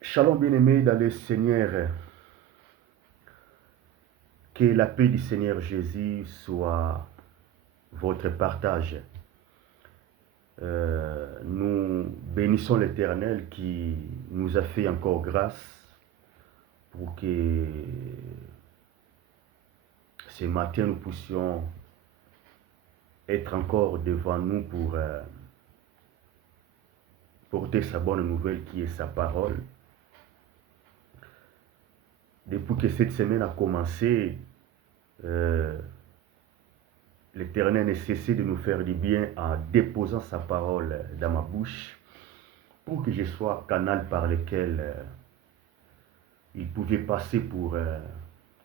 Shalom bien-aimés dans le Seigneur, que la paix du Seigneur Jésus soit votre partage. Nous bénissons l'Éternel qui nous a fait encore grâce pour que ce matin nous puissions être encore devant nous pour porter sa bonne nouvelle qui est sa parole. Depuis que cette semaine a commencé, l'Éternel n'a cessé de nous faire du bien en déposant sa parole dans ma bouche pour que je sois canal par lequel il pouvait passer pour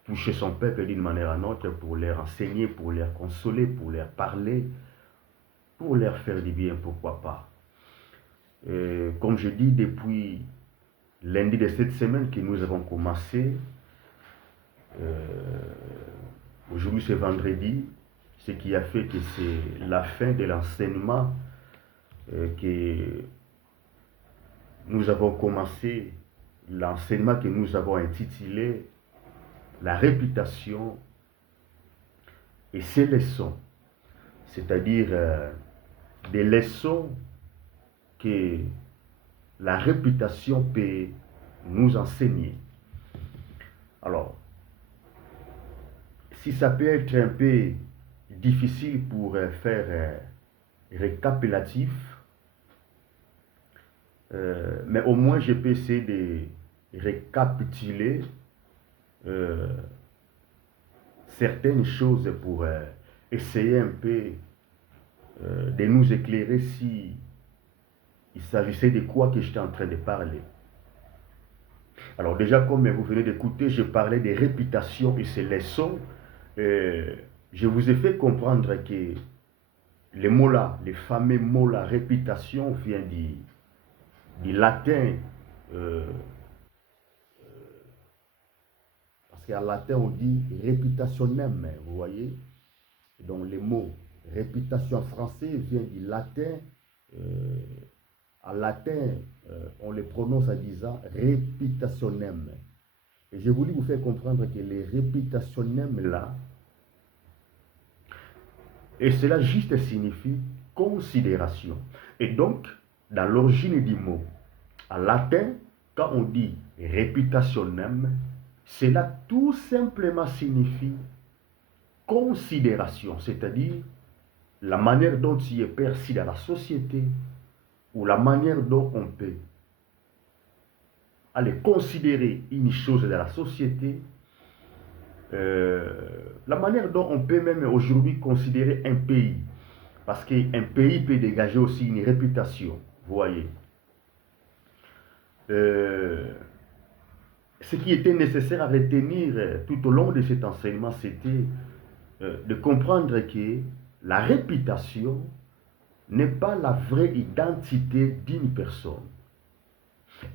toucher son peuple d'une manière ou d'une autre, pour leur enseigner, pour leur consoler, pour leur parler, pour leur faire du bien, pourquoi pas. Comme je dis, depuis lundi de cette semaine que nous avons commencé, aujourd'hui c'est vendredi, ce qui a fait que c'est la fin de l'enseignement que nous avons commencé, l'enseignement que nous avons intitulé la réputation et ses leçons, c'est-à-dire des leçons que la réputation peut nous enseigner. Alors, si ça peut être un peu difficile pour faire récapitulatif, mais au moins je peux essayer de récapituler certaines choses pour essayer un peu de nous éclairer si il s'agissait de quoi que j'étais en train de parler. Alors déjà, comme vous venez d'écouter, je parlais des réputations et ses leçons. Je vous ai fait comprendre que les mots là, les fameux mots là, réputation, vient du latin. Parce qu'en latin, on dit reputationem, vous voyez. Donc les mots réputation en français vient du latin. En latin, on les prononce en disant reputationem. Et j'ai voulu vous faire comprendre que les reputationem là, et cela juste signifie considération. Et donc, dans l'origine du mot, en latin, quand on dit reputationem, cela tout simplement signifie considération, c'est-à-dire la manière dont il est perçu dans la société ou la manière dont on peut aller considérer une chose dans la société, la manière dont on peut même aujourd'hui considérer un pays, parce qu'un pays peut dégager aussi une réputation, vous voyez. Ce qui était nécessaire à retenir tout au long de cet enseignement, c'était de comprendre que la réputation n'est pas la vraie identité d'une personne.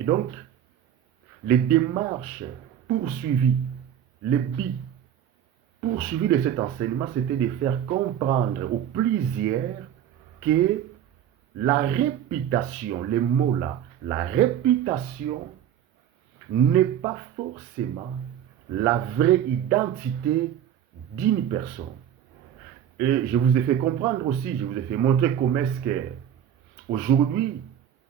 Et donc, les démarches poursuivies, les buts poursuivis de cet enseignement, c'était de faire comprendre aux plusieurs que la réputation, les mots là, la réputation n'est pas forcément la vraie identité d'une personne. Et je vous ai fait comprendre aussi, je vous ai fait montrer comment est-ce que aujourd'hui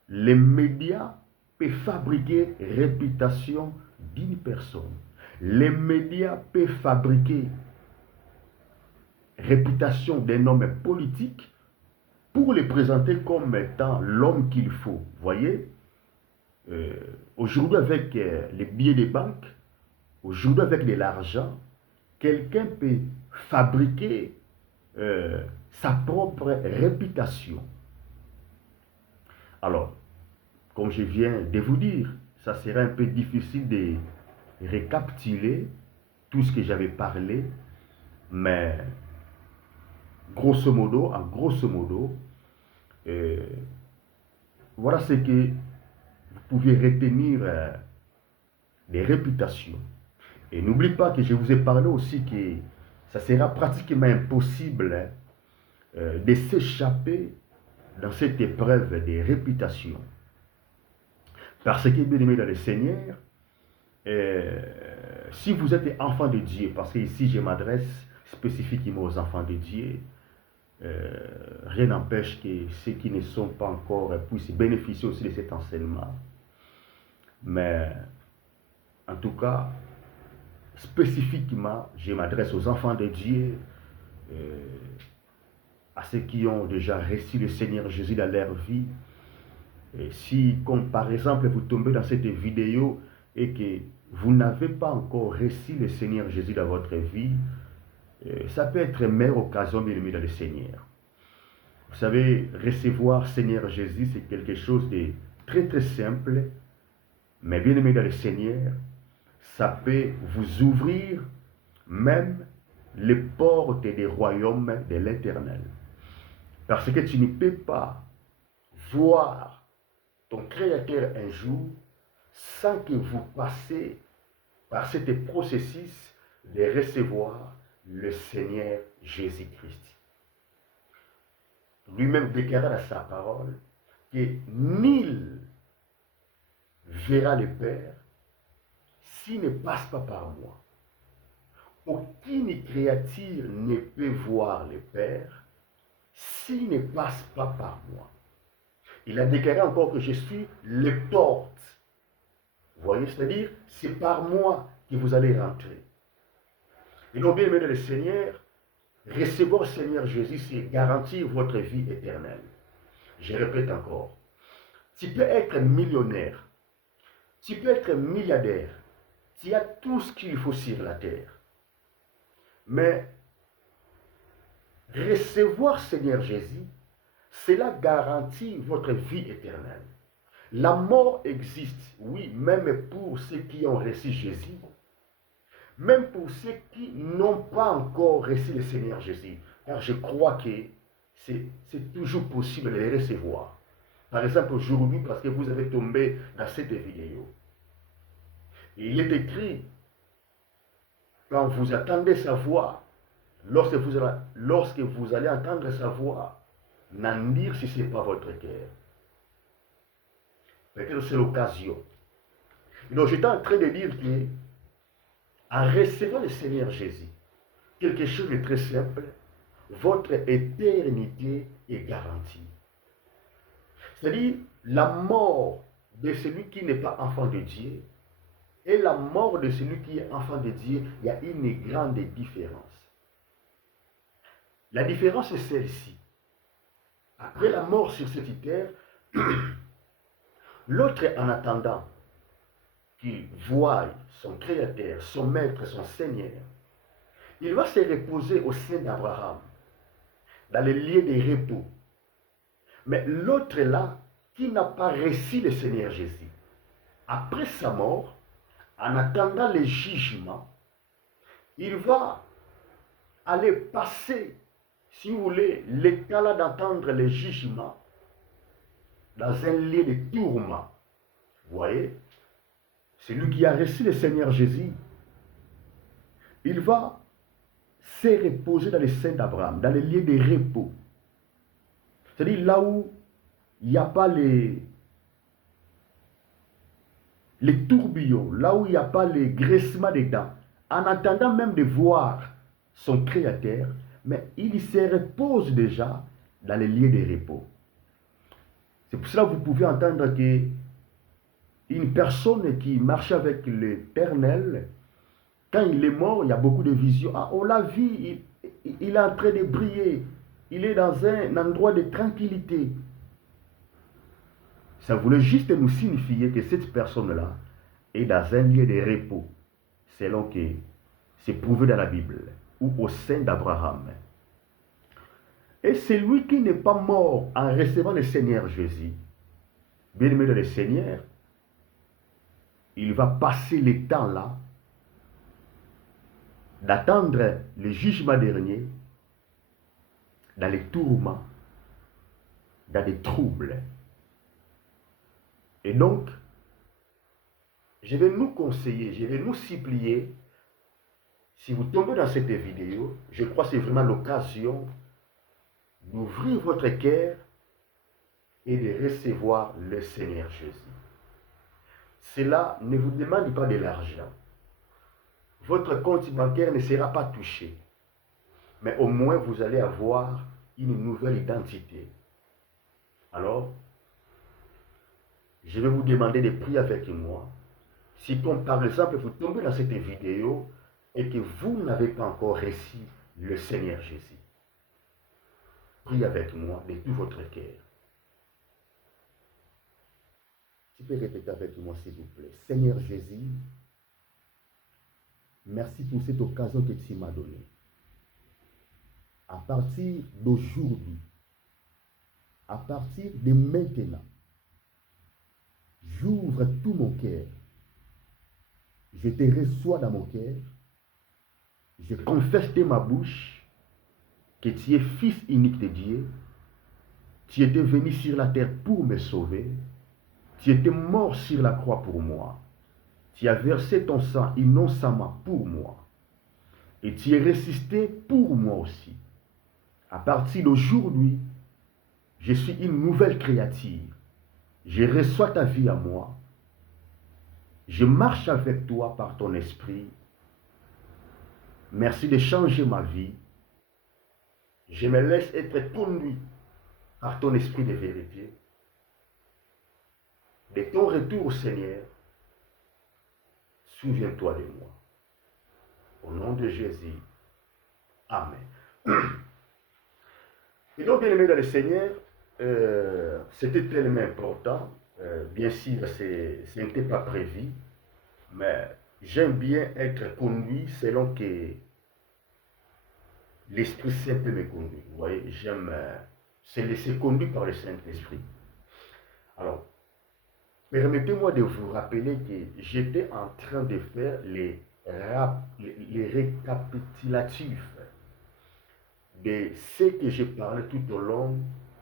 les médias peuvent fabriquer réputation d'une personne. Les médias peuvent fabriquer réputation d'un homme politique pour les présenter comme étant l'homme qu'il faut. Vous voyez, aujourd'hui avec les billets des banques, aujourd'hui avec de l'argent, quelqu'un peut fabriquer sa propre réputation. Alors, comme je viens de vous dire, ça serait un peu difficile de récapituler tout ce que j'avais parlé, mais grosso modo, voilà ce que vous pouvez retenir des réputations. Et n'oubliez pas que je vous ai parlé aussi que ça sera pratiquement impossible de s'échapper dans cette épreuve des réputations. Parce que, bien aimé dans le Seigneur, euh, si vous êtes enfant de Dieu, parce que ici je m'adresse spécifiquement aux enfants de Dieu, euh, rien n'empêche que ceux qui ne sont pas encore puissent bénéficier aussi de cet enseignement. Mais en tout cas, spécifiquement, je m'adresse aux enfants de Dieu, euh, à ceux qui ont déjà reçu le Seigneur Jésus dans leur vie. Et si, comme par exemple, vous tombez dans cette vidéo et que vous n'avez pas encore reçu le Seigneur Jésus dans votre vie, ça peut être une meilleure occasion de l'aimer dans le Seigneur. Vous savez, recevoir Seigneur Jésus, c'est quelque chose de très très simple, mais bien aimé dans le Seigneur, ça peut vous ouvrir même les portes des royaumes de l'Éternel. Parce que tu ne peux pas voir ton Créateur un jour sans que vous passiez par ce processus de recevoir le Seigneur Jésus-Christ. Lui-même déclara dans sa parole que nul verra le Père s'il ne passe pas par moi. Aucune créature ne peut voir le Père s'il ne passe pas par moi. Il a déclaré encore que je suis le porte. Vous voyez, c'est-à-dire, c'est par moi que vous allez rentrer. Et donc, bien aimé le Seigneur, recevoir le Seigneur Jésus, c'est garantir votre vie éternelle. Je répète encore, tu peux être millionnaire, tu peux être milliardaire, tu as tout ce qu'il faut sur la terre. Mais recevoir Seigneur Jésus, cela garantit votre vie éternelle. La mort existe, oui, même pour ceux qui ont reçu Jésus, même pour ceux qui n'ont pas encore reçu le Seigneur Jésus. Car je crois que c'est toujours possible de les recevoir. Par exemple, aujourd'hui, parce que vous avez tombé dans cette vidéo. Il est écrit, quand vous attendez sa voix, lorsque vous allez entendre sa voix, n'en dire si ce n'est pas votre cœur. Peut-être c'est l'occasion. Donc j'étais en train de dire que, en recevant le Seigneur Jésus, quelque chose de très simple, votre éternité est garantie. C'est-à-dire, la mort de celui qui n'est pas enfant de Dieu et la mort de celui qui est enfant de Dieu, il y a une grande différence. La différence est celle-ci. Après la mort sur cette terre, l'autre, en attendant qu'il voie son Créateur, son Maître, son Seigneur, il va se reposer au sein d'Abraham, dans les lieux de repos. Mais l'autre là, qui n'a pas reçu le Seigneur Jésus, après sa mort, en attendant le jugement, il va aller passer, si vous voulez, l'état là d'entendre le jugement dans un lieu de tourment. Vous voyez, celui qui a reçu le Seigneur Jésus, il va se reposer dans les seins d'Abraham, dans les lieux de repos. C'est-à-dire là où il n'y a pas les tourbillons, là où il n'y a pas les graissements des dents, en attendant même de voir son Créateur, mais il se repose déjà dans les lieux de repos. C'est pour cela que vous pouvez entendre que une personne qui marche avec l'Éternel, quand il est mort, il y a beaucoup de visions. Ah, on l'a vu, il est en train de briller, il est dans un endroit de tranquillité. Ça voulait juste nous signifier que cette personne-là est dans un lieu de repos, selon que c'est prouvé dans la Bible, ou au sein d'Abraham. Et celui qui n'est pas mort en recevant le Seigneur Jésus, bien aimé dans le Seigneur, il va passer le temps là, d'attendre le jugement dernier, dans les tourments, dans les troubles. Et donc, je vais nous conseiller, je vais nous supplier, si vous tombez dans cette vidéo, je crois que c'est vraiment l'occasion d'ouvrir votre cœur et de recevoir le Seigneur Jésus. cela ne vous demande pas de l'argent. Votre compte bancaire ne sera pas touché. Mais au moins, vous allez avoir une nouvelle identité. Alors, je vais vous demander de prier avec moi. Si, comme par exemple, vous tombez dans cette vidéo et que vous n'avez pas encore reçu le Seigneur Jésus, priez avec moi de tout votre cœur. Tu peux répéter avec moi, s'il vous plaît. Seigneur Jésus, merci pour cette occasion que tu m'as donnée. À partir d'aujourd'hui, à partir de maintenant, j'ouvre tout mon cœur. Je te reçois dans mon cœur. Je confesse de ma bouche que tu es fils unique de Dieu. Tu étais venu sur la terre pour me sauver. Tu étais mort sur la croix pour moi. Tu as versé ton sang innocemment pour moi. Et tu es ressuscité pour moi aussi. À partir d'aujourd'hui, je suis une nouvelle créature. Je reçois ta vie à moi. Je marche avec toi par ton esprit. Merci de changer ma vie. Je me laisse être conduit par ton esprit de vérité. De ton retour, Seigneur, souviens-toi de moi. Au nom de Jésus. Amen. Et donc, bien aimé dans le Seigneur, c'était tellement important. Bien sûr, ce n'était pas prévu, mais j'aime bien être conduit selon que l'Esprit Saint peut me conduire. Vous voyez, j'aime se laisser conduire par le Saint-Esprit. Alors, permettez-moi de vous rappeler que j'étais en train de faire les récapitulatifs de ce que j'ai parlé tout au long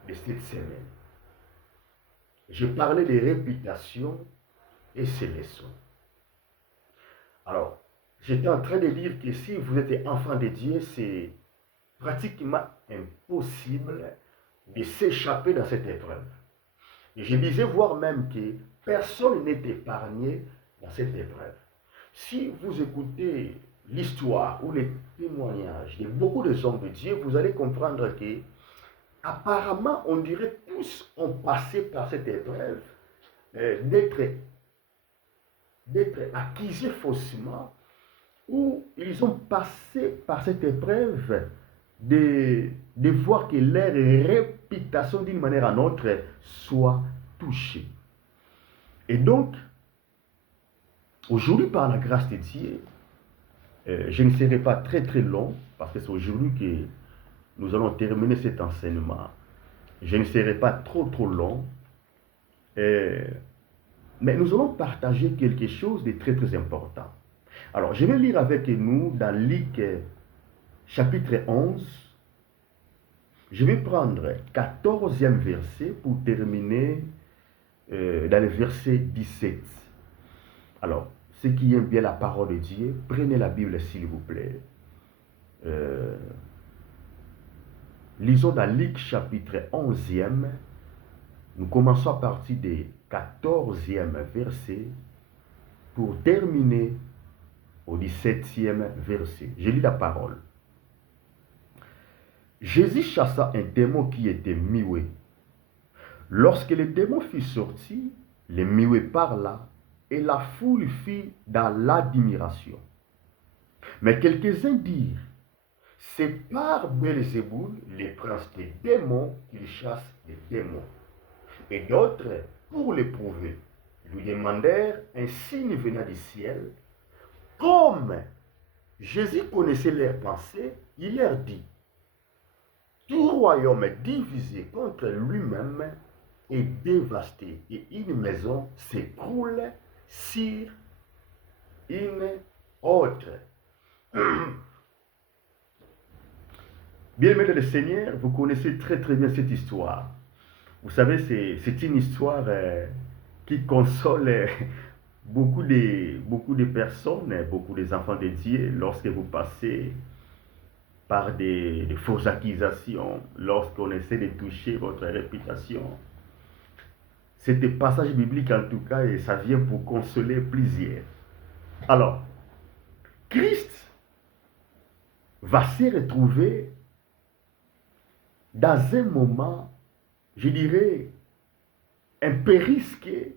de cette semaine. Je parlais de réputation et ses leçons. Alors, j'étais en train de dire que si vous êtes enfant de Dieu, c'est pratiquement impossible de s'échapper dans cette épreuve. Et je disais voir même que personne n'est épargné dans cette épreuve. Si vous écoutez l'histoire ou les témoignages de beaucoup de hommes de Dieu, vous allez comprendre que apparemment, on dirait tous ont passé par cette épreuve d'être accusés faussement, ou ils ont passé par cette épreuve de voir que leur réputation d'une manière ou d'une autre soit touchée. Et donc, aujourd'hui, par la grâce de Dieu, je ne serai pas très très long, parce que c'est aujourd'hui que nous allons terminer cet enseignement. Je ne serai pas trop long, mais nous allons partager quelque chose de très très important. Alors, je vais lire avec nous dans Luc chapitre 11. Je vais prendre 14e verset pour terminer dans le verset 17. Alors, ceux qui aiment bien la parole de Dieu, prenez la Bible s'il vous plaît. Lisons dans Luc chapitre 11e. Nous commençons à partir du 14e verset pour terminer au 17e verset. Je lis la parole. Jésus chassa un démon qui était muet. Lorsque le démon fut sorti, le muet parla et la foule fut dans l'admiration. Mais quelques-uns dirent, c'est par Belzéboul, le prince des démons, qu'il chasse les démons. Et d'autres, pour l'éprouver, lui demandèrent un signe venant du ciel. Comme Jésus connaissait leurs pensées, il leur dit, tout royaume divisé contre lui-même est dévasté, et une maison s'écroule sur une autre. Bien-aimés dans le Seigneur, vous connaissez très très bien cette histoire. Vous savez, c'est une histoire qui console beaucoup de personnes, beaucoup des enfants de Dieu, lorsque vous passez par des fausses accusations, lorsqu'on essaie de toucher votre réputation. C'était passage biblique en tout cas, et ça vient pour consoler plusieurs. Alors, Christ va se retrouver dans un moment, je dirais, un peu risqué,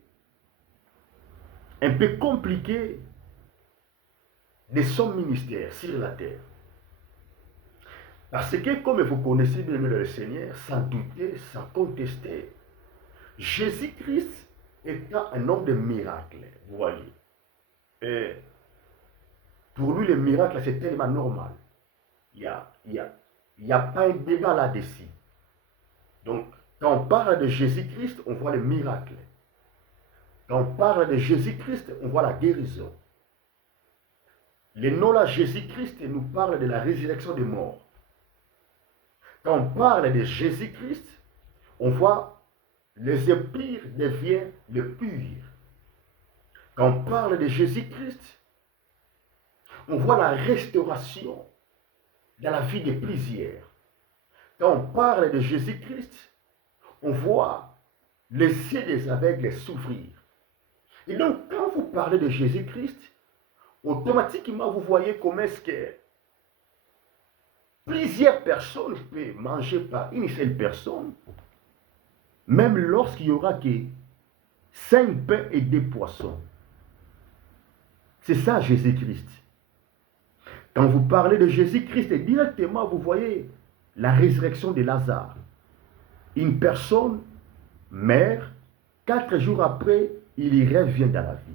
un peu compliqué de son ministère sur la terre. Parce que, comme vous connaissez bien le Seigneur, sans douter, sans contester, Jésus-Christ étant un homme de miracles, vous voyez. Et pour lui, le miracle, c'est tellement normal. Il n'y a pas un débat là-dessus. Donc, quand on parle de Jésus-Christ, on voit le miracle. Quand on parle de Jésus-Christ, on voit la guérison. Le nom là, Jésus-Christ, nous parle de la résurrection des morts. Quand on parle de Jésus-Christ, on voit les impurs deviennent les purs. Quand on parle de Jésus-Christ, on voit la restauration dans la vie de plusieurs. Quand on parle de Jésus-Christ, on voit les yeux des aveugles souffrir. Et donc, quand vous parlez de Jésus-Christ, automatiquement, vous voyez comment est-ce que plusieurs personnes peuvent manger par une seule personne, même lorsqu'il y aura que 5 pains et 2 poissons. C'est ça Jésus-Christ. Quand vous parlez de Jésus-Christ, directement vous voyez la résurrection de Lazare. Une personne meurt, 4 jours après, il y revient dans la vie.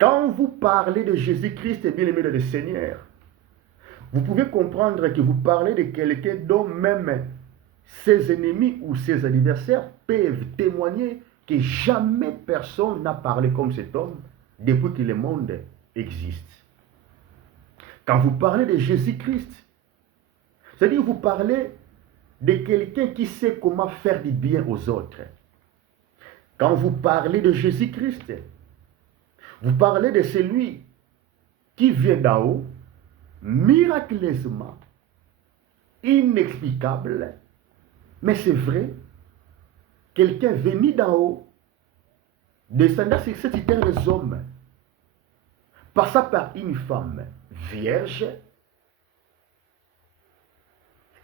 Quand vous parlez de Jésus-Christ, bien aimé de le Seigneur, vous pouvez comprendre que vous parlez de quelqu'un dont même ses ennemis ou ses adversaires peuvent témoigner que jamais personne n'a parlé comme cet homme depuis que le monde existe. Quand vous parlez de Jésus-Christ, c'est-à-dire vous parlez de quelqu'un qui sait comment faire du bien aux autres. Quand vous parlez de Jésus-Christ, vous parlez de celui qui vient d'en haut, miraculeusement, inexplicable, mais c'est vrai, quelqu'un venu d'en haut, descendant sur cette terre des hommes, passa par une femme vierge,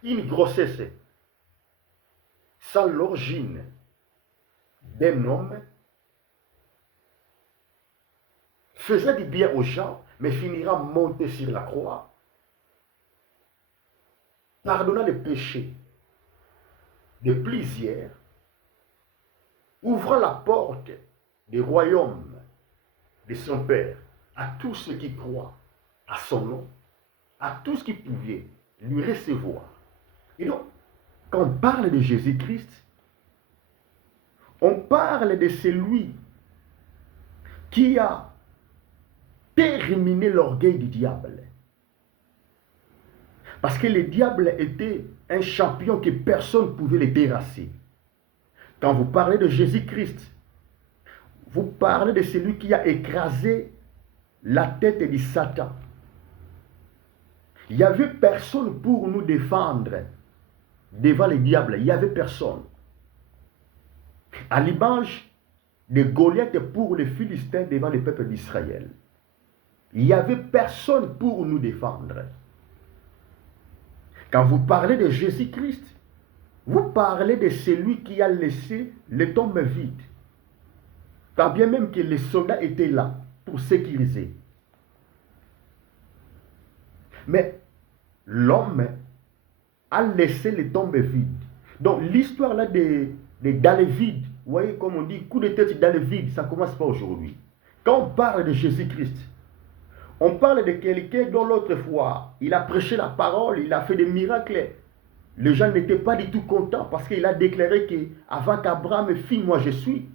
une grossesse sans l'origine d'un homme, faisait du bien aux gens, mais finira monté sur la croix, pardonnant les péchés de plusieurs, ouvrant la porte du royaume de son Père à tous ceux qui croient à son nom, à tous qui pouvaient lui recevoir. Et donc, quand on parle de Jésus-Christ, on parle de celui qui a terminé l'orgueil du diable. Parce que le diable était un champion que personne ne pouvait le terrasser. Quand vous parlez de Jésus-Christ, vous parlez de celui qui a écrasé la tête de Satan. Il n'y avait personne pour nous défendre devant le diable. Il n'y avait personne. À l'image de Goliath pour les Philistins devant le peuple d'Israël. Il n'y avait personne pour nous défendre. Quand vous parlez de Jésus-Christ, vous parlez de celui qui a laissé les tombes vides. Quand bien même que les soldats étaient là pour sécuriser. Mais l'homme a laissé les tombes vides. Donc l'histoire là dans le vide, vous voyez comme on dit, coup de tête dans le vide, ça ne commence pas aujourd'hui. Quand on parle de Jésus-Christ, on parle de quelqu'un dont l'autre fois, il a prêché la parole, il a fait des miracles. Les gens n'étaient pas du tout contents parce qu'il a déclaré qu'avant qu'Abraham fît, moi je suis.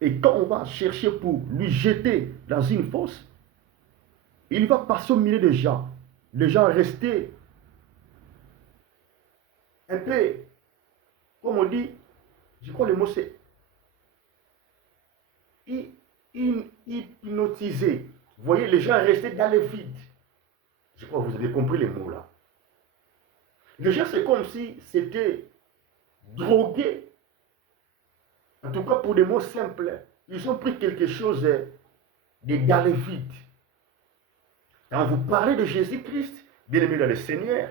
Et quand on va chercher pour lui jeter dans une fosse, il va passer au milieu de gens. Les gens restaient un peu, comme on dit, je crois le mot c'est hypnotisés. Vous voyez, les gens restaient dans le vide. Je crois que vous avez compris les mots là. Les gens, c'est comme si c'était drogué En tout cas, pour des mots simples, ils ont pris quelque chose d'égal et vide. Quand vous parlez de Jésus-Christ, bien aimé dans le Seigneur,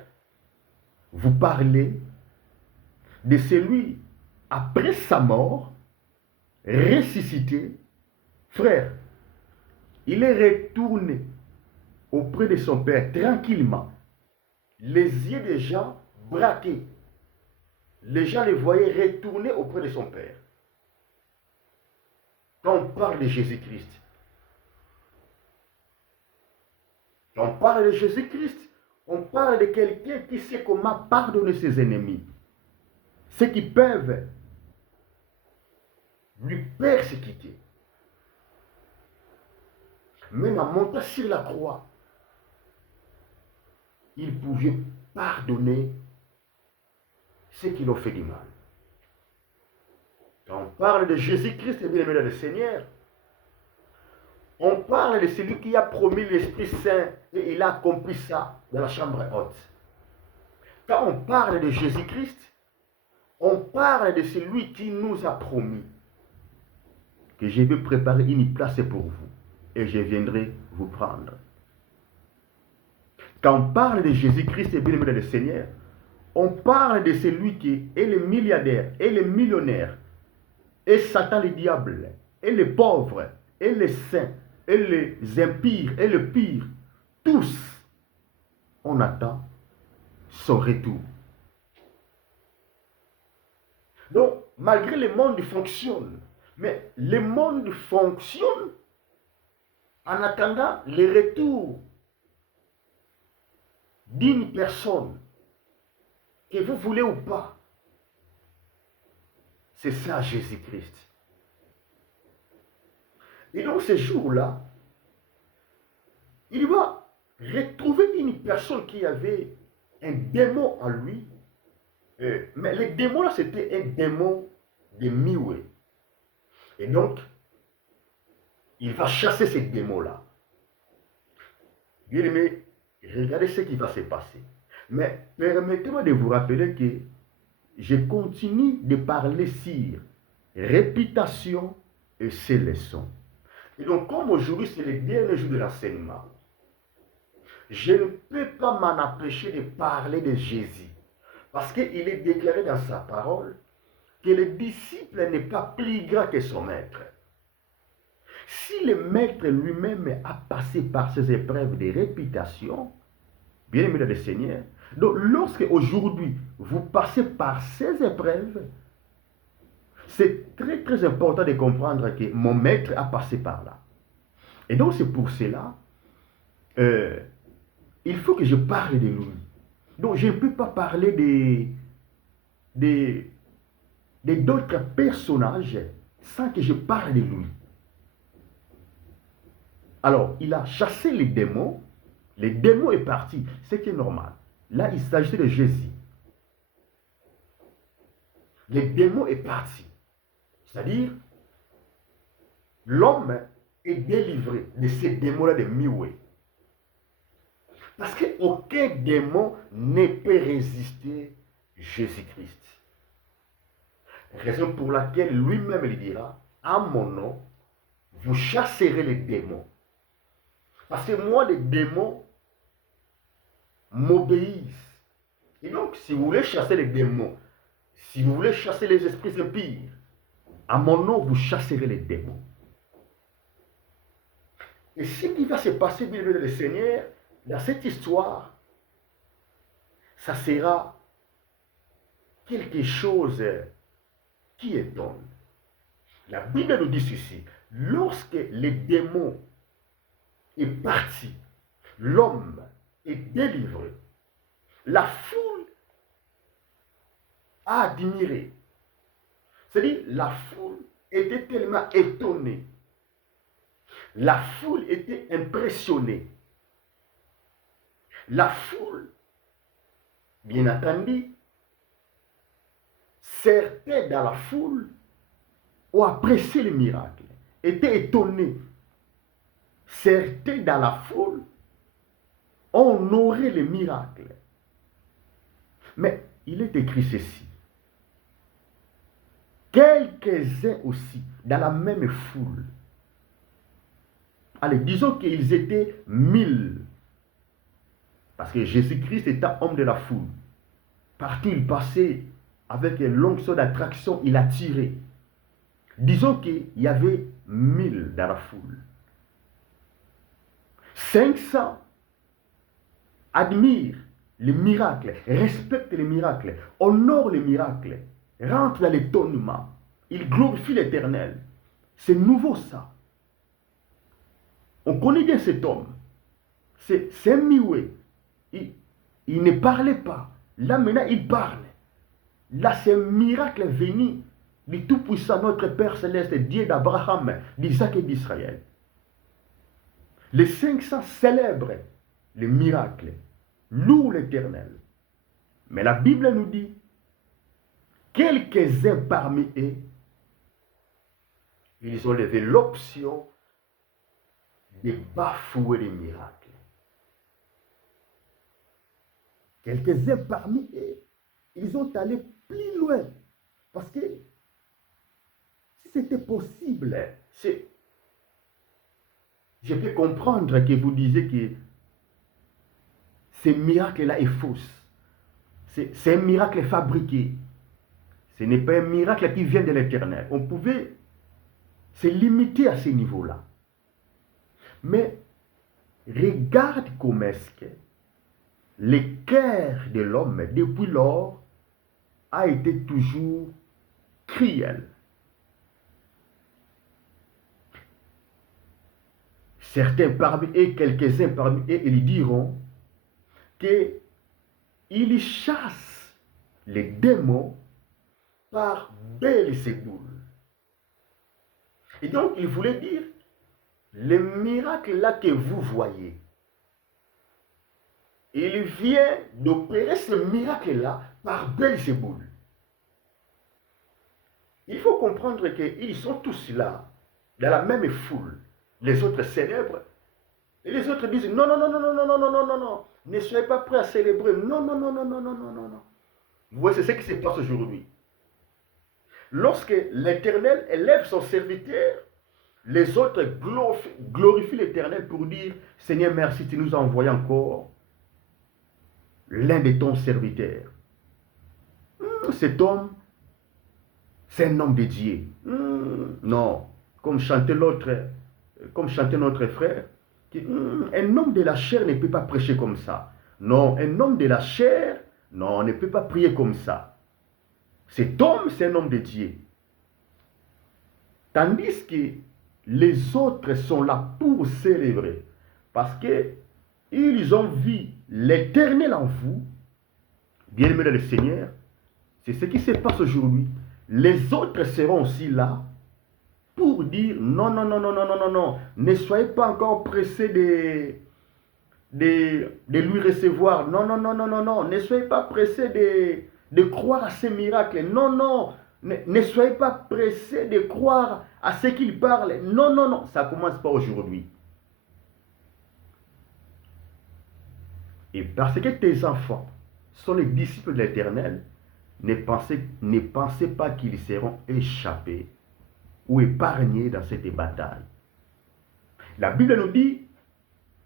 vous parlez de celui, après sa mort, ressuscité. Frère, il est retourné auprès de son Père tranquillement. Les yeux des gens braqués. Les gens les voyaient retourner auprès de son Père. Quand on parle de Jésus-Christ, quand on parle de Jésus-Christ, on parle de quelqu'un qui sait comment pardonner ses ennemis. Ceux qui peuvent lui persécuter. Même en montant sur la croix, il pouvait pardonner ceux qui l'ont fait du mal. Quand on parle de Jésus-Christ, et bien aimé dans le Seigneur, on parle de celui qui a promis l'Esprit Saint et il a accompli ça dans la chambre haute. Quand on parle de Jésus-Christ, on parle de celui qui nous a promis que je vais préparer une place pour vous et je viendrai vous prendre. Quand on parle de Jésus-Christ et bien aimé dans le Seigneur, on parle de celui qui est le milliardaire et le millionnaire, et Satan le diable, et les pauvres, et les saints, et les impires, et le pire. Tous, on attend son retour. Donc, malgré le monde fonctionne, mais le monde fonctionne en attendant le retour d'une personne, que vous voulez ou pas. C'est ça Jésus-Christ. Et donc ce jour-là, il va retrouver une personne qui avait un démon en lui. Mais le démon là, c'était un démon de Mioué. Et donc, il va chasser ce démon-là. Bien aimé, regardez ce qui va se passer. Mais permettez-moi de vous rappeler que je continue de parler sur réputation et ses leçons. Et donc, comme aujourd'hui c'est le dernier jour de l'enseignement, je ne peux pas m'en empêcher de parler de Jésus. Parce qu'il est déclaré dans sa parole que le disciple n'est pas plus grand que son maître. Si le maître lui-même a passé par ces épreuves de réputation, bien aimé dans le Seigneur, donc lorsque aujourd'hui vous passez par ces épreuves, c'est très très important de comprendre que mon maître a passé par là. Et donc c'est pour cela, il faut que je parle de lui. Donc je ne peux pas parler d'autres personnages sans que je parle de lui. Alors, il a chassé les démons est parti, ce qui est normal. Là, il s'agissait de Jésus. Le démon est parti. C'est-à-dire, l'homme est délivré de ces démons-là de Mioué. Parce qu'aucun démon ne peut résister Jésus-Christ. Raison pour laquelle lui-même il dira, en mon nom, vous chasserez les démons. Parce que moi, les démons m'obéissent. Et donc, si vous voulez chasser les démons, si vous voulez chasser les esprits impurs, à mon nom, vous chasserez les démons. Et ce qui va se passer, bien aimé le Seigneur, dans cette histoire, ça sera quelque chose qui étonne. La Bible nous dit ceci, lorsque le démon est parti, l'homme est délivré, la foule a admiré. C'est-à-dire, la foule était tellement étonnée. La foule était impressionnée. La foule, bien entendu, certains dans la foule ont apprécié le miracle, étaient étonnés. Certains dans la foule ont honoré le miracle. Mais il est écrit ceci, quelques-uns aussi, dans la même foule. Allez, disons qu'ils étaient 1000. Parce que Jésus-Christ était homme de la foule. Partout il passait, avec une longue sorte d'attraction, il attirait. Disons qu'il y avait 1000 dans la foule. 500 admirent les miracles, respectent les miracles, honorent les miracles, rentrent dans l'étonnement. Ils glorifient l'Éternel. C'est nouveau ça. On connaît bien cet homme. C'est un mioué. Il ne parlait pas. Là maintenant il parle. Là c'est un miracle venu du Tout-Puissant, notre Père Céleste, Dieu d'Abraham, d'Isaac et d'Israël. Les 500 célèbrent les miracles, louent l'Éternel. Mais la Bible nous dit, quelques-uns parmi eux, ils ont levé l'option de bafouer les miracles. Quelques-uns parmi eux, ils ont allé plus loin. Parce que si c'était possible, je peux comprendre que vous disiez que ce miracle-là est faux. C'est un miracle fabriqué. Ce n'est pas un miracle qui vient de l'Éternel. On pouvait se limiter à ce niveau-là. Mais regarde comment est-ce que le cœur de l'homme, depuis lors, a été toujours cruel. Certains parmi eux, quelques-uns parmi eux, ils diront qu'ils chassent les démons par Belzéboul. Et donc, il voulait dire, le miracle là que vous voyez, il vient d'opérer ce miracle-là par Belzéboul. Il faut comprendre qu'ils sont tous là, dans la même foule. Les autres célèbrent, et les autres disent, non, non, non, non, non, non, non, non, non, non, non, ne soyez pas prêts à célébrer, non, non, non, non, non, non, non, non, non. Vous voyez, c'est ce qui se passe aujourd'hui. Lorsque l'Éternel élève son serviteur, les autres glorifient l'Éternel pour dire, Seigneur, merci, tu nous as envoyé encore l'un de ton serviteur. Cet homme, c'est un homme de Dieu. Non, comme chantait notre frère, un homme de la chair ne peut pas prêcher comme ça. Non, un homme de la chair, non, ne peut pas prier comme ça. Cet homme, c'est un homme de Dieu. Tandis que les autres sont là pour célébrer. Parce qu'ils ont vu l'Éternel en vous. Bien-aimés dans le Seigneur, c'est ce qui se passe aujourd'hui. Les autres seront aussi là pour dire non, non, non, non, non, non, non, non. Ne soyez pas encore pressés de lui recevoir. Non, non, non, non, non, non. Ne soyez pas pressés de croire à ces miracles. Non, non. Ne soyez pas pressés de croire à ce qu'il parle. Non, non, non. Ça ne commence pas aujourd'hui. Et parce que tes enfants sont les disciples de l'Éternel, ne pensez pas qu'ils seront échappés ou épargnés dans cette bataille. La Bible nous dit,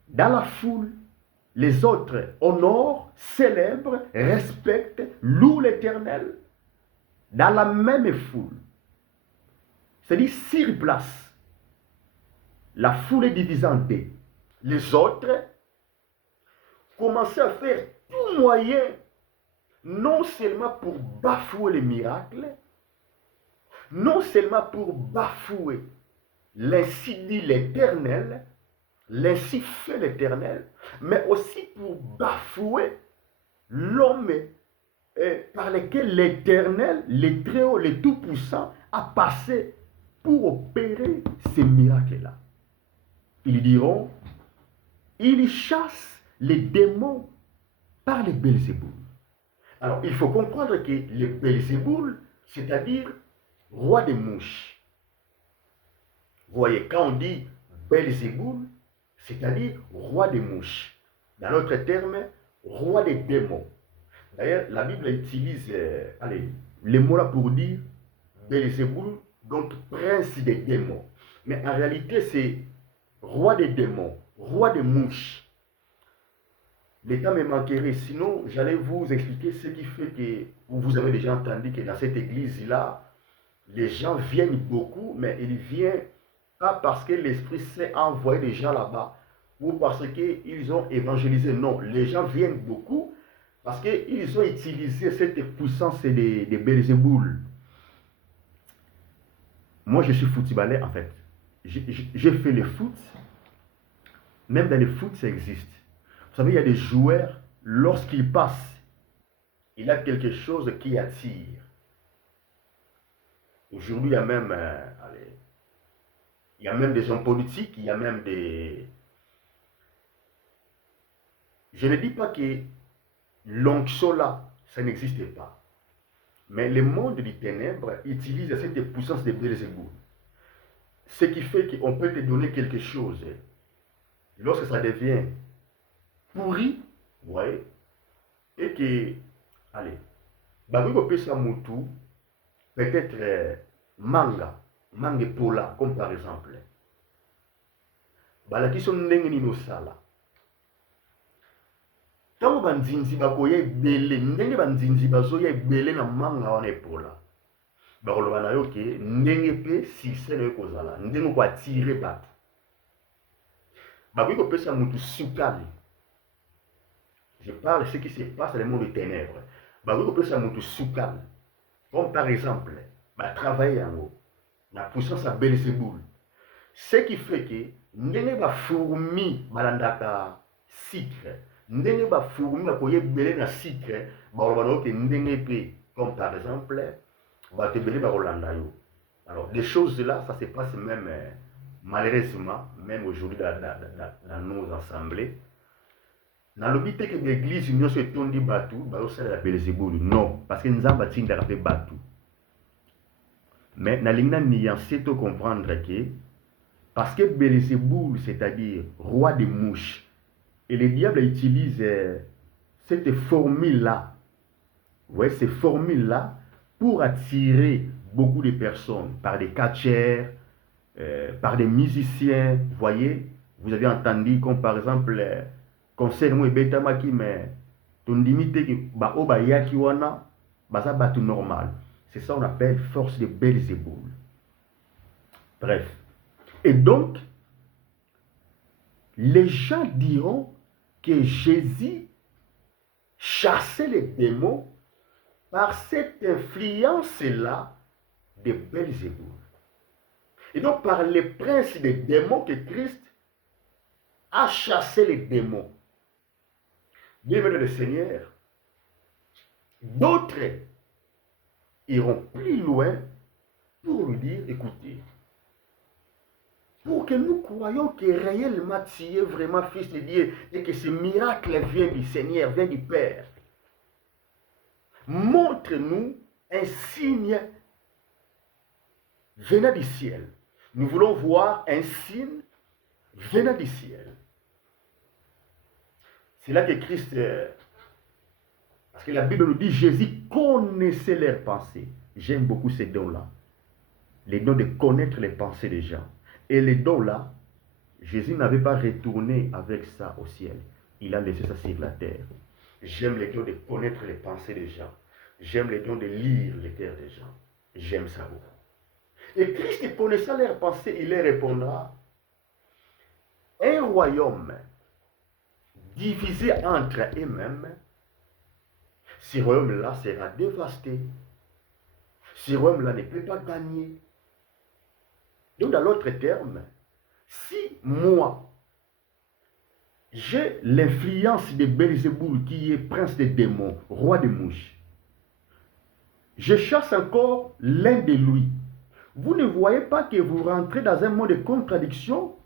dans la foule, les autres honorent, célèbrent, respectent, louent l'Éternel. Dans la même foule. C'est-à-dire sur place. La foule est divisée en deux. Les autres commençaient à faire tout moyen, non seulement pour bafouer les miracles, non seulement pour bafouer l'ainsi dit l'Éternel, l'ainsi fait l'Éternel, mais aussi pour bafouer l'homme par lequel l'Éternel, le Très-Haut, le Tout-Puissant, a passé pour opérer ces miracles-là. Ils diront, ils chassent les démons par les Belzéboul. Alors, il faut comprendre que le Belzéboul, c'est-à-dire roi des mouches. Vous voyez, quand on dit Belzéboul, c'est-à-dire roi des mouches. Dans notre terme, roi des démons. D'ailleurs, la Bible utilise les mots là pour dire Belzéboul, donc prince des démons. Mais en réalité, c'est roi des démons, roi des mouches. Le temps me manquerait, sinon j'allais vous expliquer ce qui fait que vous avez déjà entendu que dans cette église-là, les gens viennent beaucoup, mais ils viennent pas parce que l'Esprit s'est envoyé des gens là-bas ou parce qu'ils ont évangélisé. Non, les gens viennent beaucoup parce qu'ils ont utilisé cette puissance de Belzéboul. Moi, je suis footballeur en fait. J'ai fait le foot. Même dans le foot, ça existe. Vous savez, il y a des joueurs, lorsqu'ils passent, il y a quelque chose qui attire. Aujourd'hui, il y a même, il y a même des hommes politiques, il y a même des... Je ne dis pas que l'onction là, ça n'existe pas. Mais le monde des ténèbres utilise cette puissance de Belzéboul. Ce qui fait qu'on peut te donner quelque chose. Lorsque ça devient pourri, ouais, et que, allez, Babi pesa mutu, peut-être manga pola, comme par exemple. Balaki son ndenge nini osala. Tango banzinzi bakoya ebele, ndenge banzinzi bazoya ebele na manga wana epola. Bakoloba na yo ke ndenge pe succès na yo kozala, ndenge ko attirer bato. Bakoki kopesa mutu sukali. Je parle de ce qui se passe dans le monde des ténèbres. Bakoki kopesa mutu sukali. Comme par exemple, travailler en haut, la puissance à Belzéboul. Ce qui fait que ndenge ba fourmi balandaka sucre, ndenge ba fourmi bakoye belé na sucre, ba ke ndenge pe, comme par exemple, ba te belé ba rolanda yo. Alors des choses là, ça se passe même malheureusement, même aujourd'hui dans nos assemblées. Dans le but que l'église nous se tourne du bateau, bah ça la Belzéboul. Non, parce que nous avons bâti un bateau. Mais dans l'ingénieur nuancé, tu comprendre que parce que Belzéboul, c'est-à-dire roi des mouches, et le diable utilise cette formule-là, ouais, ces formules-là, pour attirer beaucoup de personnes par des catcheurs, par des musiciens. Vous voyez, vous avez entendu comme par exemple, concert moi betamaki mais ton limite que ba oba yaki wana, ba ça batu normal. C'est ça qu'on appelle force de Belzéboul. Bref. Et donc, les gens diront que Jésus chassait les démons par cette influence-là de Belzéboul. Et donc, par les princes des démons que Christ a chassé les démons. Bien-aimés le Seigneur, d'autres iront plus loin pour lui dire, écoutez, pour que nous croyions que réellement tu es vraiment fils de Dieu et que ce miracle vient du Seigneur, vient du Père, montre-nous un signe venant du ciel. Nous voulons voir un signe venant du ciel. C'est là que Christ, parce que la Bible nous dit, Jésus connaissait leurs pensées. J'aime beaucoup ces dons-là. Les dons de connaître les pensées des gens. Et les dons-là, Jésus n'avait pas retourné avec ça au ciel. Il a laissé ça sur la terre. J'aime les dons de connaître les pensées des gens. J'aime les dons de lire les cœurs des gens. J'aime ça beaucoup. Et Christ connaissant leurs pensées, il leur répondra, un royaume divisé entre eux-mêmes, ce royaume-là sera dévasté. Ce royaume-là ne peut pas gagner. Donc, dans l'autre terme, si moi, j'ai l'influence de Belzéboul, qui est prince des démons, roi des mouches, je chasse encore l'un de lui. Vous ne voyez pas que vous rentrez dans un monde de contradiction?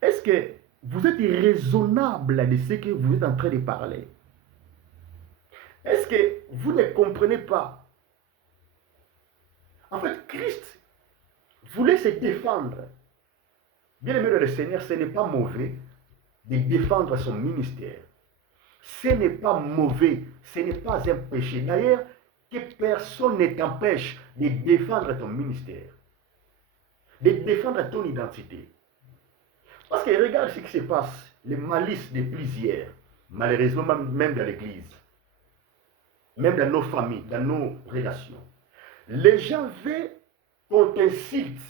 Est-ce que vous êtes raisonnable de ce que vous êtes en train de parler? Est-ce que vous ne comprenez pas? En fait, Christ voulait se défendre. Bien aimé le Seigneur, ce n'est pas mauvais de défendre son ministère. Ce n'est pas mauvais, ce n'est pas un péché. D'ailleurs, que personne ne t'empêche de défendre ton ministère, de défendre ton identité. Parce que regarde ce qui se passe, les malices de plusieurs, malheureusement même dans l'église, même dans nos familles, dans nos relations. Les gens veulent qu'on t'incite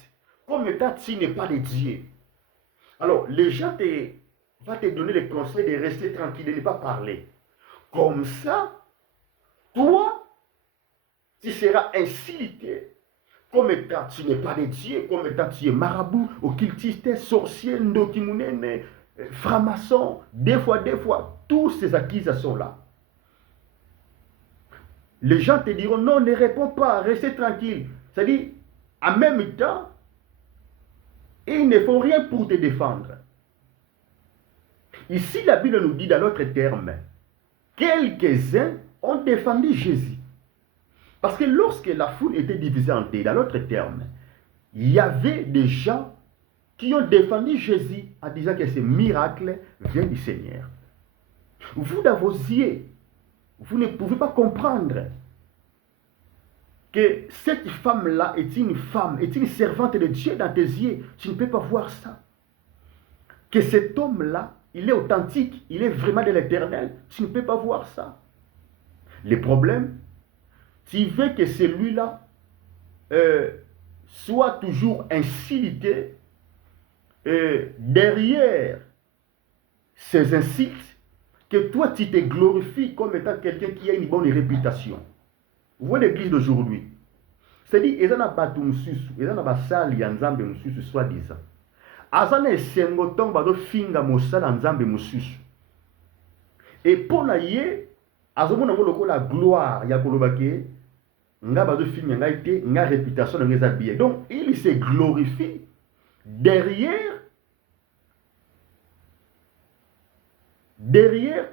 comme étant tu n'es pas de Dieu. Alors, les gens vont te donner le conseil de rester tranquille, de ne pas parler. Comme ça, toi, tu seras incité comme étant tu n'es pas de Dieu, comme étant tu es marabout, occultiste, sorcier, ndokimunene, franc-maçon, des fois, tous ces accusations-là. Les gens te diront non, ne réponds pas, restez tranquille. C'est-à-dire, en même temps, ils ne font rien pour te défendre. Ici, la Bible nous dit dans notre terme, quelques-uns ont défendu Jésus. Parce que lorsque la foule était divisée en deux, dans l'autre terme, il y avait des gens qui ont défendu Jésus en disant que ce miracle vient du Seigneur. Vous, dans vos yeux, vous ne pouvez pas comprendre que cette femme-là est une femme, est une servante de Dieu dans tes yeux. Tu ne peux pas voir ça. Que cet homme-là, il est authentique, il est vraiment de l'éternel. Tu ne peux pas voir ça. Le problème, tu veux que celui-là soit toujours incité derrière ces insultes, que toi tu te glorifies comme étant quelqu'un qui a une bonne réputation. Vous voyez l'église d'aujourd'hui. C'est-à-dire, ils ont battu mususu, ils ont basali ya nzambe mususu soi-disant. Azana esengo tong bado finga mosala nzambe mususu. Et pour na ye, azomona ngoloko la gloire ya kolobake, nga bado finga nga ite, nga réputation nga za bien. Donc, il se glorifie derrière,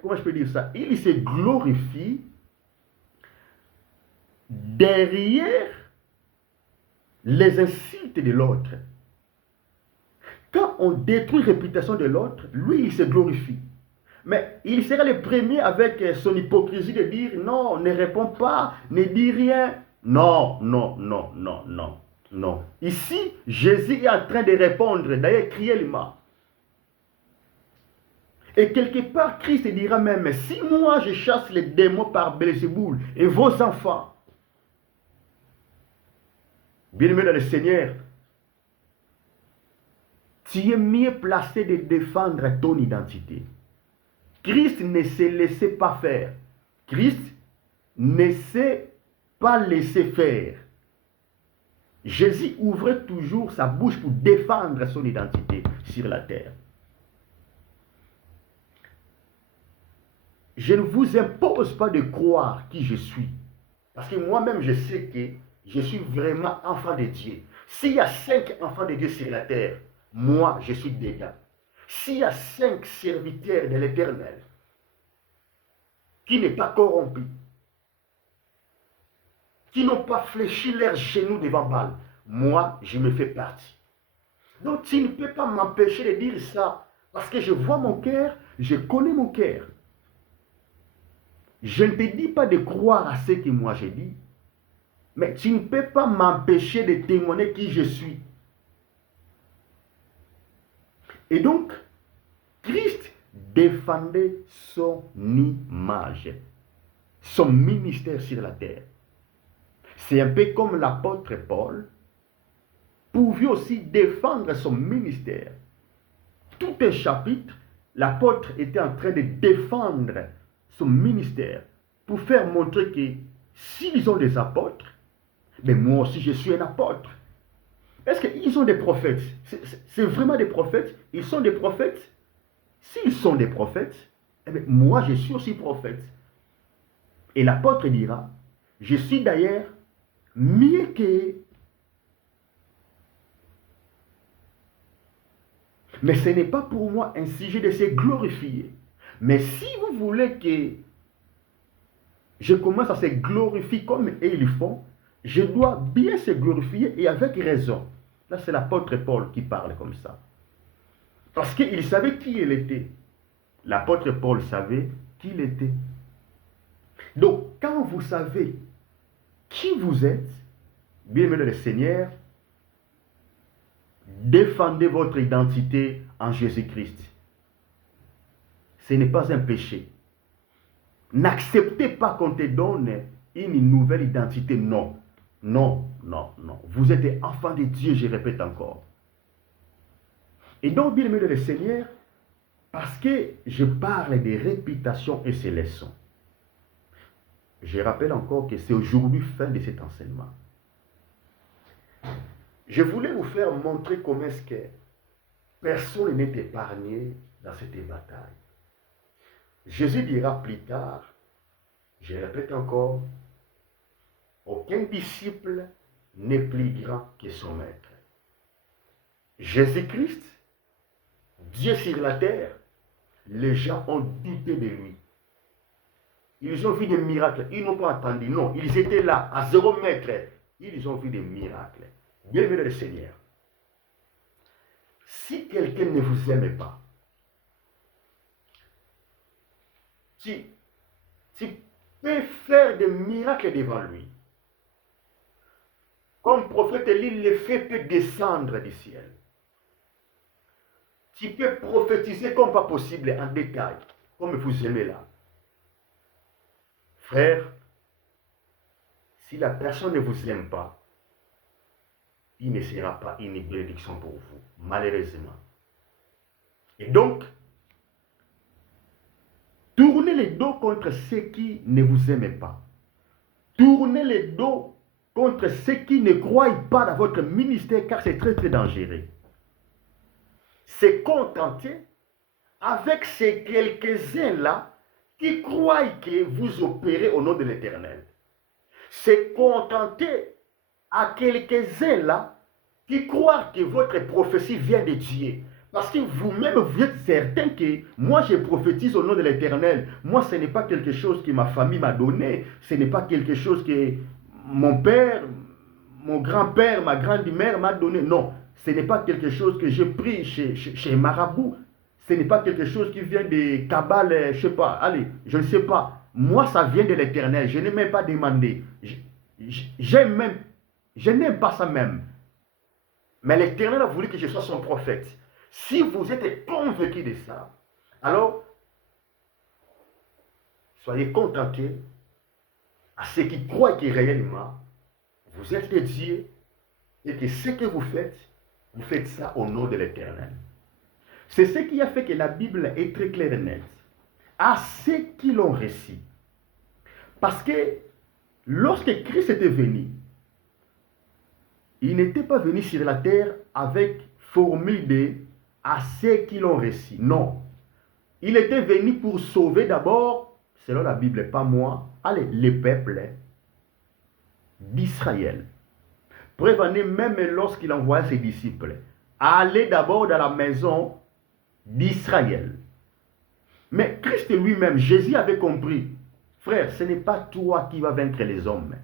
comment je peux dire ça? Il se glorifie derrière les insultes de l'autre. Quand on détruit la réputation de l'autre, lui, il se glorifie. Mais il sera le premier avec son hypocrisie de dire non, ne réponds pas, ne dis rien. Non, non, non, non, non, non. Ici, Jésus est en train de répondre, d'ailleurs cruellement. Et quelque part, Christ dira même, si moi je chasse les démons par Belzéboul et vos enfants, bien-aimé dans le Seigneur, tu es mieux placé de défendre ton identité. Christ ne se laissait pas faire. Christ ne s'est pas laissé faire. Jésus ouvrait toujours sa bouche pour défendre son identité sur la terre. Je ne vous impose pas de croire qui je suis. Parce que moi-même, je sais que je suis vraiment enfant de Dieu. S'il y a 5 enfants de Dieu sur la terre, moi, je suis dedans. S'il y a 5 serviteurs de l'Éternel qui n'est pas corrompu, qui n'ont pas fléchi leurs genoux devant Baal, moi, je me fais partie. Donc, tu ne peux pas m'empêcher de dire ça, parce que je vois mon cœur, je connais mon cœur. Je ne te dis pas de croire à ce que moi j'ai dit, mais tu ne peux pas m'empêcher de témoigner qui je suis. Et donc, Christ défendait son image, son ministère sur la terre. C'est un peu comme l'apôtre Paul pouvait aussi défendre son ministère. Tout un chapitre, l'apôtre était en train de défendre son ministère pour faire montrer que s'ils ont des apôtres, mais moi aussi je suis un apôtre. Est-ce qu'ils ont des prophètes? C'est vraiment des prophètes? Ils sont des prophètes? S'ils sont des prophètes, eh bien, moi je suis aussi prophète. Et l'apôtre dira, je suis d'ailleurs mieux que... Mais ce n'est pas pour moi un sujet de se glorifier. Mais si vous voulez que je commence à se glorifier comme eux ils font, je dois bien se glorifier et avec raison. Là, c'est l'apôtre Paul qui parle comme ça. Parce qu'il savait qui il était. L'apôtre Paul savait qui il était. Donc, quand vous savez qui vous êtes, bien-aimés dans le Seigneur, défendez votre identité en Jésus-Christ. Ce n'est pas un péché. N'acceptez pas qu'on te donne une nouvelle identité. Non, non, non, non. Vous êtes enfant de Dieu, je répète encore. Et donc, bien aimé de le Seigneur, parce que je parle des réputations et ses leçons, je rappelle encore que c'est aujourd'hui fin de cet enseignement. Je voulais vous faire montrer comment est-ce que personne n'est épargné dans cette bataille. Jésus dira plus tard, je répète encore, aucun disciple n'est plus grand que son maître. Jésus-Christ, Dieu sur la terre, les gens ont douté de lui. Ils ont vu des miracles, ils n'ont pas entendu, non, ils étaient là, à 0 mètre, ils ont vu des miracles. Bienvenue le Seigneur. Si quelqu'un ne vous aime pas, tu peux faire des miracles devant lui. Comme prophète Élie, le fait peut descendre du ciel. Tu peux prophétiser comme pas possible en détail, comme vous aimez là. Frère, si la personne ne vous aime pas, il ne sera pas une bénédiction pour vous, malheureusement. Et donc, tournez le dos contre ceux qui ne vous aiment pas. Tournez le dos contre ceux qui ne croient pas dans votre ministère, car c'est très très dangereux. Se contenter avec ces quelques-uns-là qui croient que vous opérez au nom de l'Éternel. Se contenter à quelques-uns-là qui croient que votre prophétie vient de Dieu. Parce que vous-même, vous êtes certain que moi, je prophétise au nom de l'Éternel. Moi, ce n'est pas quelque chose que ma famille m'a donné. Ce n'est pas quelque chose que mon père, mon grand-père, ma grand-mère m'a donné. Non, ce n'est pas quelque chose que j'ai pris chez Marabout. Ce n'est pas quelque chose qui vient de Kabbale, je ne sais pas. Allez, je ne sais pas. Moi, ça vient de l'Éternel. Je n'ai même pas demandé. Je n'aime pas ça même. Mais l'Éternel a voulu que je sois son prophète. Si vous êtes convaincu de ça, alors soyez contentés à ceux qui croient que réellement vous êtes de Dieu et que ce que vous faites ça au nom de l'Éternel. C'est ce qui a fait que la Bible est très claire et nette. À ceux qui l'ont reçu. Parce que lorsque Christ était venu, il n'était pas venu sur la terre avec formule de à ceux qui l'ont reçu. Non. Il était venu pour sauver d'abord, selon la Bible, pas moi, allez, le peuple d'Israël. Prévenez même lorsqu'il envoyait ses disciples. Allez d'abord dans la maison d'Israël. Mais Christ lui-même, Jésus avait compris, frère, ce n'est pas toi qui vas vaincre les hommes.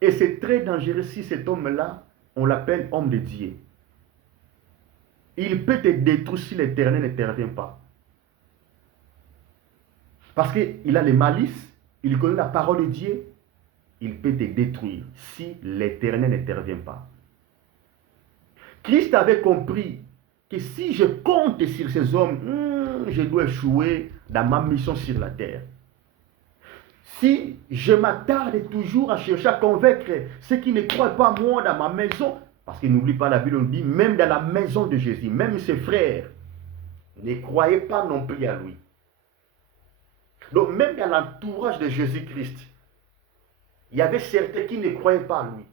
Et c'est très dangereux si cet homme-là, on l'appelle homme de Dieu. Il peut te détruire si l'Éternel ne t'intervient pas. Parce qu'il a les malices, il connaît la parole de Dieu, il peut te détruire si l'Éternel n'intervient pas. Christ avait compris que si je compte sur ces hommes, je dois échouer dans ma mission sur la terre. Si je m'attarde toujours à chercher à convaincre ceux qui ne croient pas moi dans ma maison, parce que n'oublie pas, la Bible nous dit, même dans la maison de Jésus, même ses frères ne croyaient pas non plus à lui. Donc même dans l'entourage de Jésus-Christ, il y avait certains qui ne croyaient pas à lui.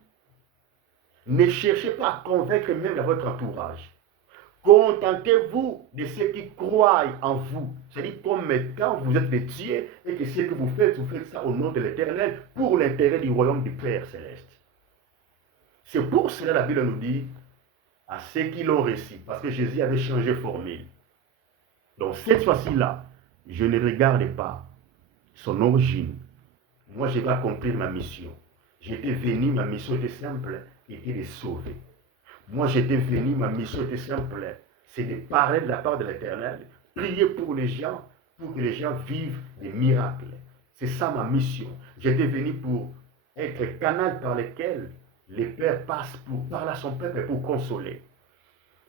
Ne cherchez pas à convaincre même dans votre entourage. Contentez-vous de ceux qui croient en vous. C'est-à-dire comme quand vous êtes des dieux et que ce que vous faites ça au nom de l'Éternel pour l'intérêt du royaume du Père Céleste. C'est pour cela que la Bible nous dit à ceux qui l'ont reçu, parce que Jésus avait changé formule. Donc cette fois-ci-là, je ne regarde pas son origine. Moi, je vais accomplir ma mission. J'étais venu, ma mission était simple, était de sauver. Moi, j'étais venu, ma mission était simple, c'est de parler de la part de l'Éternel, prier pour les gens, pour que les gens vivent des miracles. C'est ça ma mission. J'étais venu pour être canal par lequel les pères passent pour parler à son peuple et pour consoler.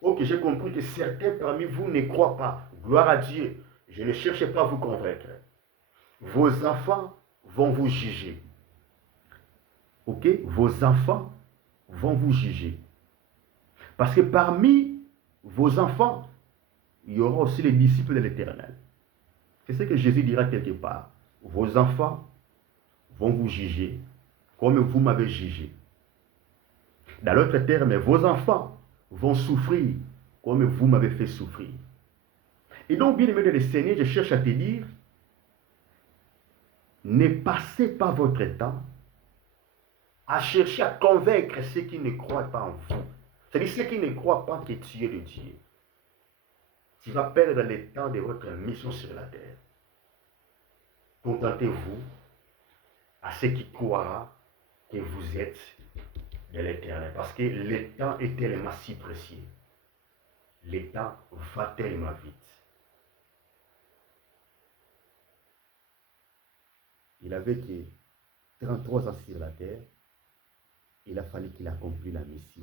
Ok, j'ai compris que certains parmi vous ne croient pas. Gloire à Dieu. Je ne cherche pas à vous convaincre. Vos enfants vont vous juger. Ok, vos enfants vont vous juger. Parce que parmi vos enfants, il y aura aussi les disciples de l'Éternel. C'est ce que Jésus dira quelque part. Vos enfants vont vous juger comme vous m'avez jugé. Dans l'autre terme, vos enfants vont souffrir comme vous m'avez fait souffrir. Et donc, bien aimé de le Seigneur, je cherche à te dire, ne passez pas votre temps à chercher à convaincre ceux qui ne croient pas en vous. C'est-à-dire ceux qui ne croient pas que tu es de Dieu. Tu vas perdre le temps de votre mission sur la terre. Contentez-vous à ceux qui croira que vous êtes de l'Éternel. Parce que le temps est tellement si précieux. Le temps va tellement vite. Il avait que 33 ans sur la terre. Il a fallu qu'il accomplisse la mission.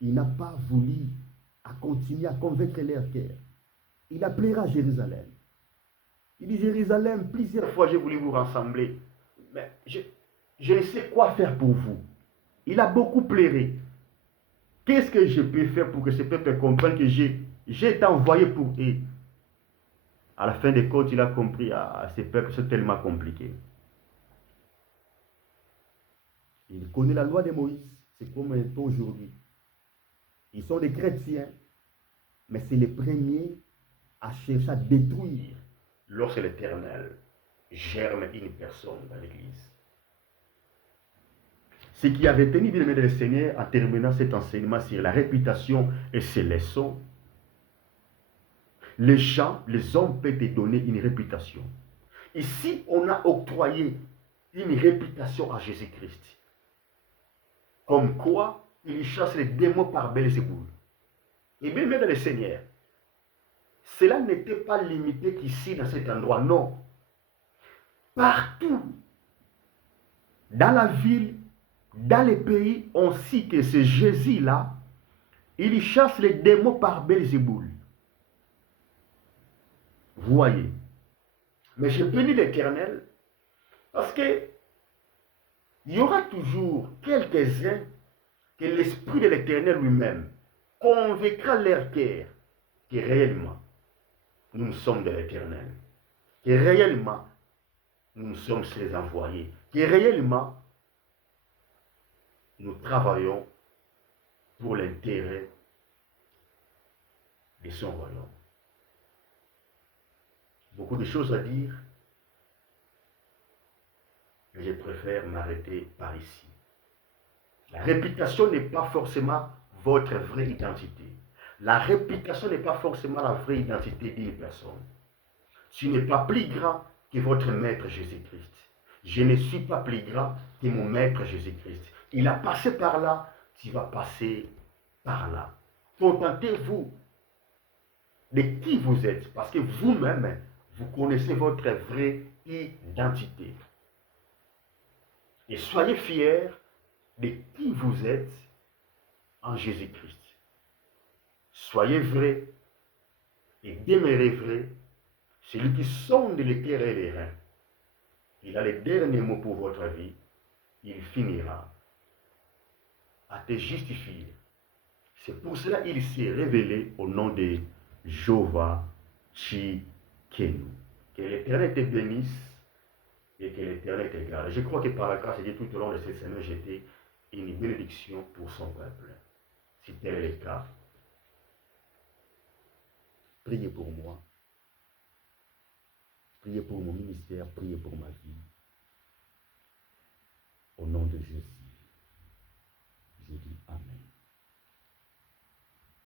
Il n'a pas voulu à continuer à convaincre leur cœur. Il appellera Jérusalem. Il dit Jérusalem, plusieurs fois j'ai voulu vous rassembler, mais je ne sais quoi faire pour vous. Il a beaucoup pleuré. Qu'est-ce que je peux faire pour que ce peuple comprenne que j'ai été envoyé pour eux? À la fin des comptes, il a compris, ces peuples sont tellement compliqués. Il connaît la loi de Moïse, c'est comme aujourd'hui. Ils sont des chrétiens, mais c'est les premiers à chercher à détruire lorsque l'Éternel germe une personne dans l'Église. Ce qui a retenu, bien aimé le Seigneur, en terminant cet enseignement sur la réputation et ses leçons, les gens, les hommes peuvent te donner une réputation. Ici, on a octroyé une réputation à Jésus-Christ. Comme quoi, il chasse les démons par Belzéboul. Et bien aimé le Seigneur, cela n'était pas limité qu'ici, dans cet endroit, non. Partout, dans la ville, dans les pays, on sait que ce Jésus-là, il chasse les démons par Belzéboul. Vous voyez. Mais je bénis l'Éternel parce que il y aura toujours quelques-uns que l'Esprit de l'Éternel lui-même convaincra leur cœur que réellement nous sommes de l'Éternel, que réellement nous sommes ses envoyés, que réellement nous travaillons pour l'intérêt de son royaume. Beaucoup de choses à dire, mais je préfère m'arrêter par ici. La réputation n'est pas forcément votre vraie identité. La réputation n'est pas forcément la vraie identité d'une personne. Tu n'es pas plus grand que votre maître Jésus-Christ. Je ne suis pas plus grand que mon maître Jésus-Christ. Il a passé par là, tu vas passer par là. Contentez-vous de qui vous êtes, parce que vous-même, vous connaissez votre vraie identité. Et soyez fiers de qui vous êtes en Jésus-Christ. Soyez vrai et demeurez vrai. Celui qui sonde les cœurs et les reins, il a les derniers mots pour votre vie. Il finira à te justifier. C'est pour cela qu'il s'est révélé au nom de Jéhovah Tsidkenu. Que l'Éternel te bénisse et que l'Éternel te garde. Je crois que par la grâce de Dieu, tout au long de cette semaine, j'étais une bénédiction pour son peuple. Si tel est le cas, priez pour moi. Priez pour mon ministère, priez pour ma vie. Au nom de Jésus.